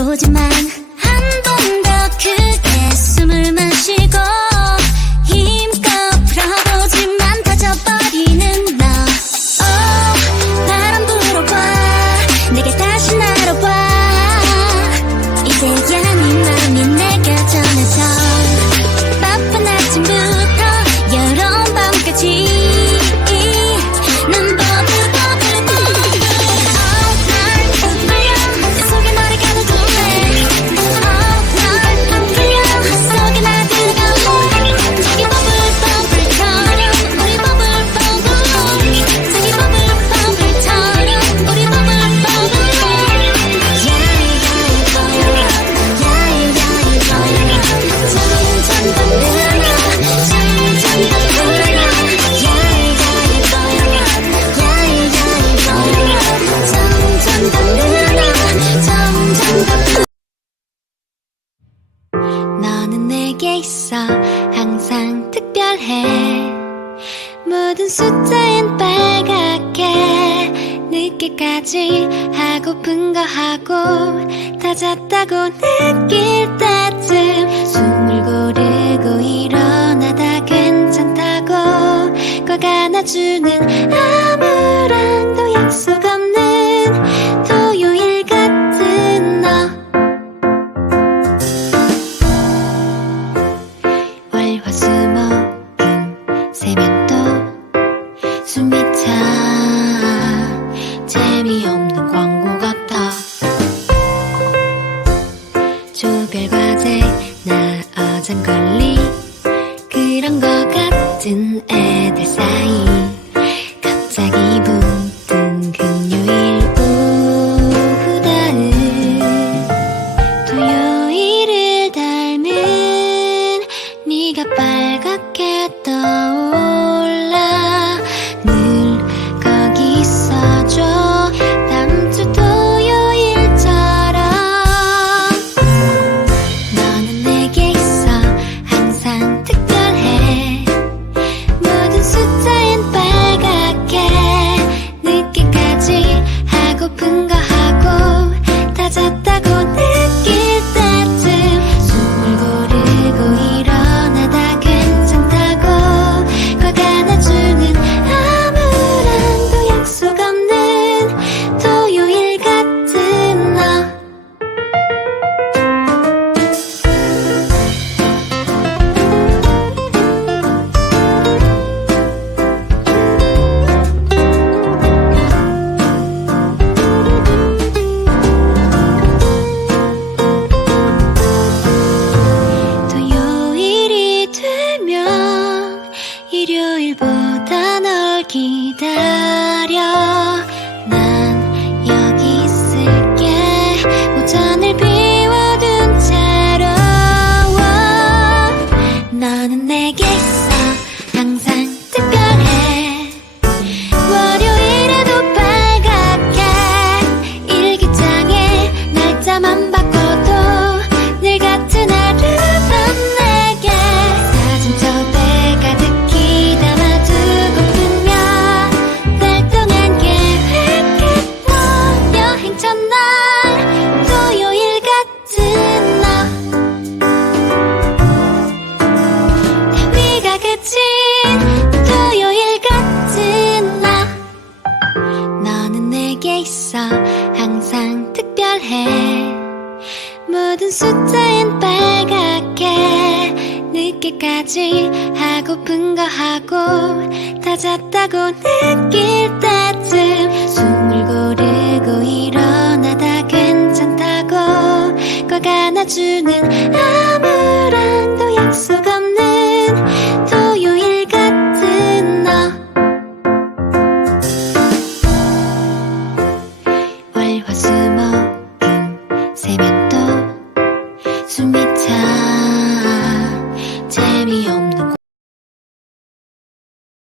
바라보지만 한 번 더 크게 숨을 마시고 힘껏 풀어보지만 다져버리는 너. 바람 불어봐 내게 다시 날아와. 이제야 네 마음이 내게 전해져. 바쁜 아침부터 여름 밤까지 너는 내게 있어 항상 특별해. 모든 숫자엔 빨갛게 늦게까지 하고픈 거 하고 다 잤다고 느낄 때쯤 숨을 고르고 일어나다 괜찮다고 꼭 안아주는 아무랑도 약속 없는 토요일 같은 너. 월화수목금 세면 또 숨이 차. 재미없는 광고 같아. 조별과제 나 어장걸리 그런 거 같은 애들 사이 갑자기 붕뜬 금요일 오후다은 토요일을 닮은 네가 빨갛게 떠올라. 늘 거기 있어줘 다음 주 토요일처럼. 너는 내게 있어 항상 특별해. 모든 숫자엔 빨갛게 늦게까지 하고픈 거 하고 다 잤다고 느낄 때쯤 숨을 고르고 일어나다 괜찮다고 꼭 안아주는 아무랑도 약속 없는 토요일 같은 너. 토요일이 되면 일요일보다 널 기다려. 난 여기 있을게 오전을 비워둔 채로. 너는 내게 있어 항상 특별해. 월요일에도 빨갛게 일기장에 날짜만 바꿔도 늘 같은 하루만 내게 사진 저대 가득히 담아두고픈며 달 동안 계획했던 여행 첫날 토요일 같은 너. 위가 그친 토요일 같은 너. 너는 내게 있어 항상 특별해. 모든 숫자엔 빨갛게 늦게까지 하고픈 거 하고 다 잤다고 느낄 때쯤 숨을 고르고 일어나다 괜찮다고 꼭 안아주는 아무랑도 약속 없는 토요일 같은 너. 월화수목금 세면 또 숨이